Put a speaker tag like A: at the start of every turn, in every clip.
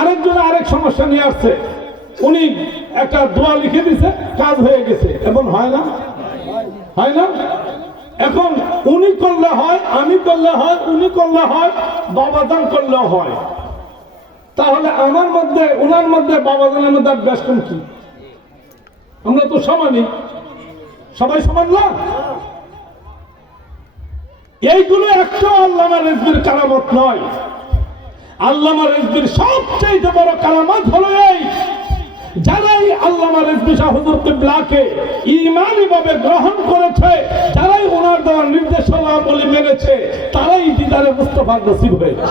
A: আরেকজন আরেক সমস্যা নিয়ে আসছে। উনি একটা দোয়া লিখে দিছে, কাজ হয়ে গেছে। এমন হয় না? হয় না? এখন উনি করলে হয়, আমি করলে হয়, উনি করলে হয় হয়। তাহলে আমার মধ্যে ওনার মধ্যে বাবাদানের মধ্যে কম কি? আমরা তো সমানই সবাই সমান না? এইগুলো একটা রেজবির কারামত নয়। আল্লামা রেজবির সবচেয়ে বড় কারামত হলো এই। যারাই আল্লামা রেজবি শাহ হুজুর কিবলাকে ইমানি ভাবে গ্রহণ করেছে, যারাই ওনার দেওয়ার নির্দেশনা বলে মেনেছে, তারাই দিদারে মুস্তফার নসিব হয়েছে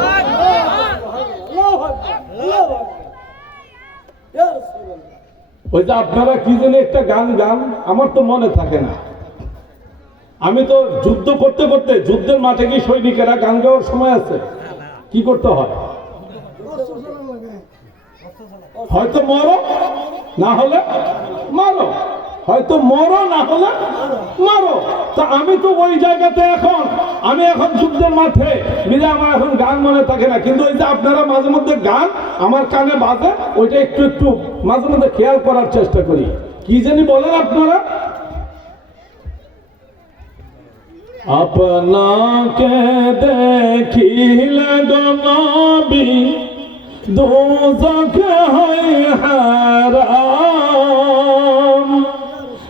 A: ওই যে আপনারা কি জানি একটা গান গান, আমার তো মনে থাকে না। আমি তো যুদ্ধ করতে করতে, যুদ্ধের মাঠে কি সৈনিকেরা গান গাওয়ার সময় আছে। কি করতে হয়? হয়তো মরো, না হলে মারো। হয়তো মরো, না হলে মারো। তা আমি তো ওই জায়গাতে এখন, আমি এখন যুদ্ধের মাঠে নিজে আমার এখন গান মনে থাকে না। কিন্তু ওই যে আপনারা মাঝে মধ্যে গান, আমার কানে বাজে, ওইটা একটু একটু মাঝে মধ্যে খেয়াল করার চেষ্টা করি। কি জানি বলেন আপনারা? আপনাকে দেখিলে গো নবী দোজখ হয় হারাম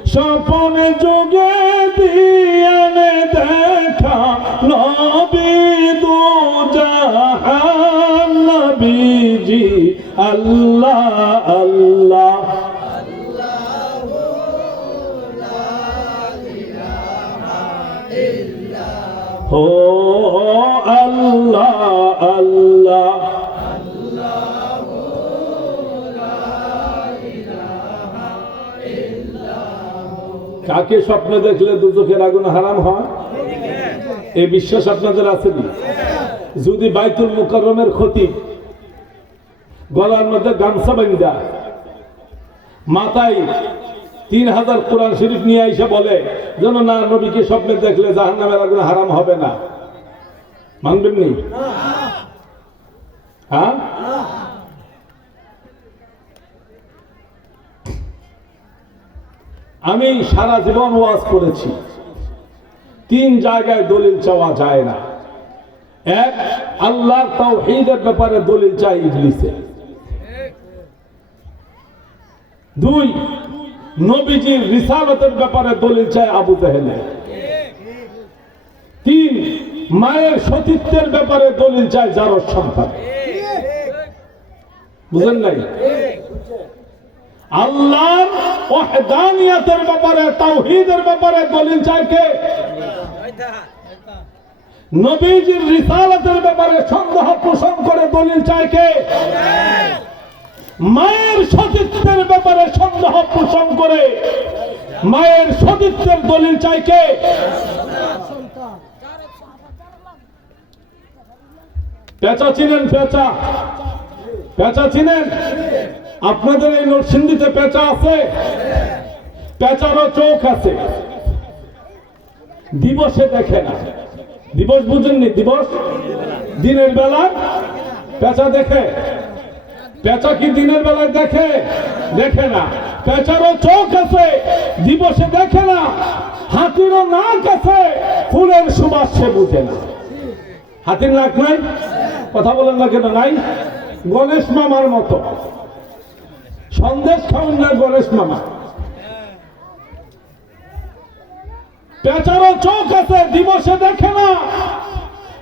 A: স্বপনে যোগে দিয়ে দেখা নবী দু জাহান। নবীজি, আল্লাহ আল্লাহ। ও আল্লাহ আল্লাহ। কাকে স্বপ্নে দেখলে দুচোখের আগুন হারাম হয়? এই বিশ্বাস আপনাদের আছে কি যদি বাইতুল মুকাররমের ক্ষতি গলার মধ্যে গামছা বান্ধা মাথায় তিন হাজার কোরআন শরীফ নিয়ে এসে বলে যেন না, নবীকে স্বপ্নে দেখলে জাহান নামের আগুন হারাম হবে না। মানবেন নি? হ্যাঁ? আমি সারা জীবন ওয়াজ করেছি। তিন জায়গায় দলিল চাওয়া যায় না। এক আল্লাহ তাও ব্যাপারে দলিল চাই ইবলিসে। দুই, নবীজির রিসালতের ব্যাপারে দলিল চায় আবু জাহেলে তিন, মায়ের সতীত্বের ব্যাপারে দলিল চায় যার সন্তান। বুঝেন নাই? আল্লাহর ওয়াহদানিয়াতের ব্যাপারে, তাওহীদের ব্যাপারে দলিল চায় কে? নবীজির রিসালাতের ব্যাপারে সন্দেহ পোষণ করে দলিল চায় কে? মায়ের সতীত্বের ব্যাপারে সন্দেহ পোষণ করে। মায়ের সতীত্বের দলিল চাই কে? পেঁচা চিনেন, পেঁচা। পেঁচা চিনেন? আপনাদের এই নরসিংদীতে পেঁচা আছে? পেঁচারও চোখ আছে। দিবসে দেখে না। দিবস বুঝেননি? দিবস? দিনের বেলা পেঁচা দেখে। পেঁচা কি দিনের বেলায় দেখে? দেখে না। পেঁচারও চোখ আছে। দিবসে দেখে না। হাতিরও নাক আছে। ফুলের সুবাস সে বুঝে না। হাতির নাক নাই? কথা বলেন না কেন? নাই? গণেশ মামার মতো। সন্দেশ খাওয়ান না গণেশ মামা। পেঁচারও চোখ আছে, দিবসে দেখে না।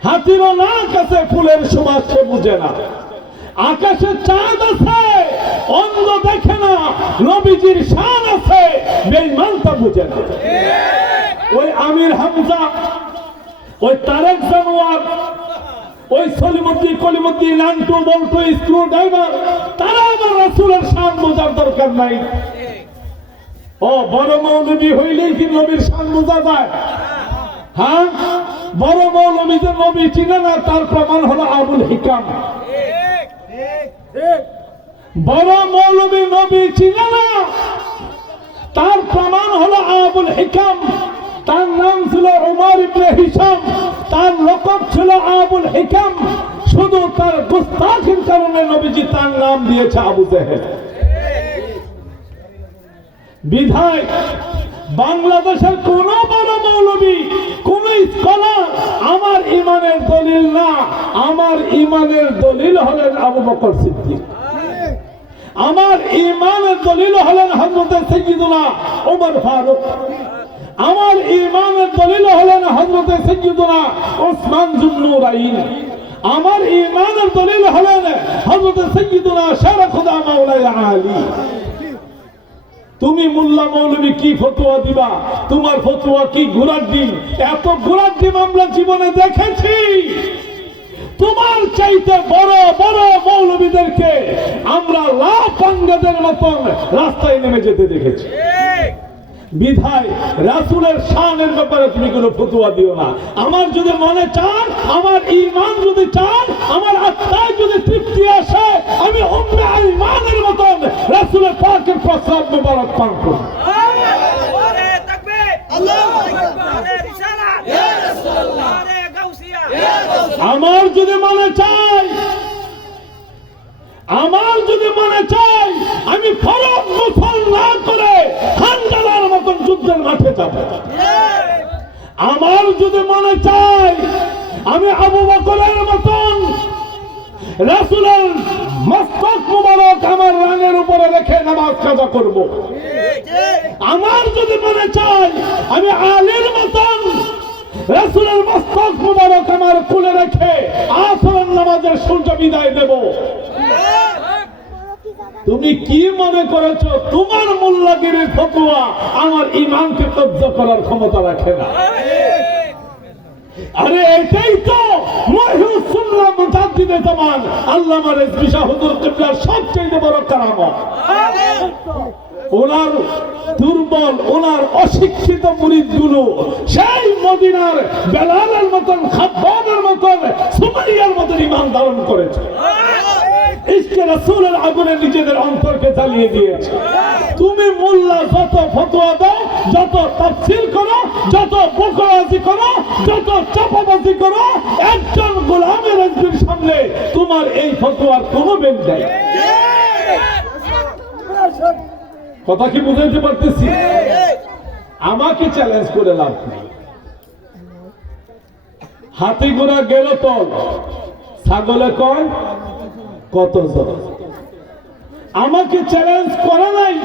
A: হাতিরও নাক আছে, ফুলের সুবাস সে বুঝে না। আকাশে চাঁদ আছে, অন্ধ দেখে না। নবীজির শান আছে বেঈমানটা বুঝে না। ওই আমির হামজা, ওই তারেক জানোয়ার, ওই সলিমুদ্দি কলিমুদ্দি লান্টু, বল্টু স্ক্রু ড্রাইভার তারা আমার রাসূলের শান বোঝার দরকার নাই। ও, বড় মৌলবী হইলেই কি নবীর শান বোঝা যায়? হ্যাঁ? বড় মৌলবী যে নবী চিনে না, তার প্রমাণ হলো আবুল হিকাম। বড় মৌলবী নবী ছিল না, তার প্রমাণ হলো আবুল হিকাম। তার নাম ছিল উমর ইবনে হিসাম তার লোক ছিল আবুল হিকাম। শুধু তার গুস্তাখির কারণে নবীজি তার নাম দিয়েছে আবু জেহেল। বিধায় বাংলাদেশের কোন বড় মৌলবী, কোন স্কলার আমার ইমানের দলিল না। আমার ইমানের দলিল হলেন আবু বকর সিদ্দিক। আমার ইমানের দলিল হলেন হজরত সৈয়দুনা ওমর ফারুক। আমার ইমানের দলিল হলেন হজরত সৈয়দুনা ওসমান জুন্নুরাইন আমার ইমানের দলিল হলেন হজরত সৈয়দুনা শের খুদা মাওলাই আলী। তুমি মোল্লা মৌলবী কি ফতোয়া দিবা? তোমার ফতোয়া কি ঘোড়ার ডিম? এত ঘোড়ার ডিম আমরা জীবনে দেখেছি। তোমার চাইতে বড় বড় মৌলবীদেরকে আমরা লাফাঙ্গাদের মতন রাস্তায় নেমে যেতে দেখেছি। বিধায় রাসুলের শানের ব্যাপারে তুমি কোনো ফতুয়া দিও না। আমার যদি মনে চান, আমার ইমান যদি চান, আমার আত্মায় যদি তৃপ্তি আসে, আমি অন্য ইমানের মতন রাসুলের পাকের প্রস্তাব মোবারক পান
B: গাউসিয়া
A: আমার যদি মনে চাই, আমার যদি মনে চাই, আমি ফরক মুসল না করে হান্ডালার মতন যুদ্ধের মাঠে যাব। আমার যদি মনে চাই আমি আবু বকরের মতন রাসুলের মস্তক মুবারক আমার রানের উপরে রেখে নামাজ কাজা করব। আমার যদি মনে চাই আমি আলীর মতন রাসুলের মস্তক মুবারক আমার খুলে রেখে আসরের নামাজের সূর্য বিদায় দেব। তুমি কি মনে করেছ? তোমার মোল্লাগিরির ফতুয়া আমার ইমানকে কব্জা করার ক্ষমতা রাখে না। আরে, এটাই তো ওনার দুর্বল, ওনার অশিক্ষিত সেই মদিনার বেলালের মতন মতন মতন ইমান ধারণ করেছে। ইসকে রাসূলের আগুনে নিজেদের অন্তরকে জ্বালিয়ে দিয়েছে। তুমি মোল্লা, যত ফতোয়া দাও, যত করো যত করো, যত চাপাবাজি করো, একজন গোলামের রেজবির সামনে তোমার এই ফতোয়ার কোনো বেগ নেই। কথা কি বুঝাইতে পারতেছি? আমাকে চ্যালেঞ্জ করে লাভ হাতি ঘোড়া গেল তল ছাগলে কয়? কত জন আমাকে চ্যালেঞ্জ করে নাই,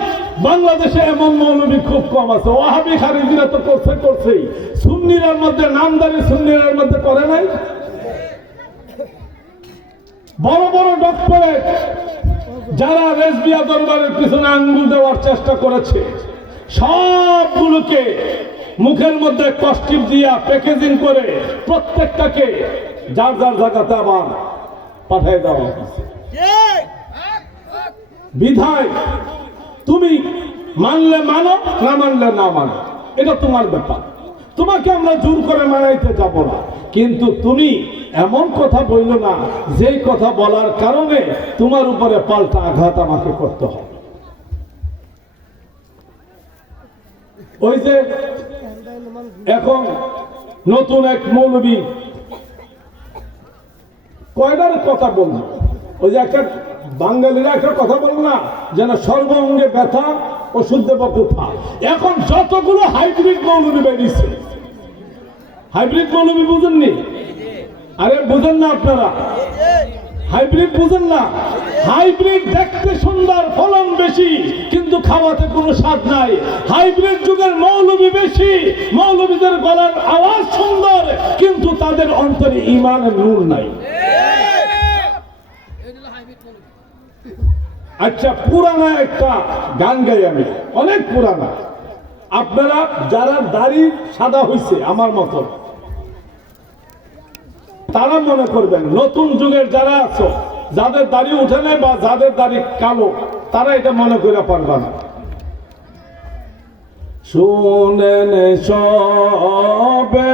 A: বাংলাদেশে এমন মৌলবী খুব কম আছে। ওয়াহাবি খারিজিরা তো করছে, করছেই। সুন্নিরার মধ্যে, নামদারি সুন্নিরার মধ্যে করে নাই? বড় বড় ডক্টরেট যারা রেসবিয়া দরবারের পিছনে আঙ্গুল দেওয়ার চেষ্টা করেছে, সবগুলোকে মুখের মধ্যে কস্টিপ দিয়া প্যাকেজিং করে প্রত্যেকটাকে যার যার জায়গাতে আবার পাঠিয়ে দেওয়া বিধায় তুমি মানলে মানো, না মানলে না মানো, এটা তোমার ব্যাপার। তোমাকে আমরা জোর করে মানাইতে যাব না। কিন্তু তুমি এমন কথা বলল না, যেই কথা বলার কারণে তোমার উপরে পাল্টা আঘাত আমাকে করতে হবে। ওই যে এখন নতুন এক মৌলবী কয়টার কথা বলল ওই যে একটা বাঙালিরা একটা কথা বলল না, যেন সর্বঙ্গে ব্যথা ওষুধ দেব কোথা এখন যতগুলো হাইব্রিড মৌলবী বেরিয়েছে, হাইব্রিড মৌলবী বুঝেননি আরে বুঝেন না আপনারা? হাইব্রিড বুঝেন না? হাইব্রিড দেখতে সুন্দর, ফলন বেশি, কিন্তু খাওয়াতে কোনো স্বাদ নাই। হাইব্রিড যুগের মৌলবী বেশি, মৌলবীদের গলার আওয়াজ সুন্দর, কিন্তু তাদের অন্তরে ইমানের নূর নাই। আচ্ছা পুরানা একটা গান গাই আমি। অনেক পুরানা। আপনারা যারা দাড়ি সাদা হইছে, আমার মতো, তারা মনে করবেন, নতুন যুগের যারা আছো, যাদের দাড়ি উঠে নাই বা যাদের দাড়ি কালো, তারা এটা মনে করে পারবে না। শোনেন সবে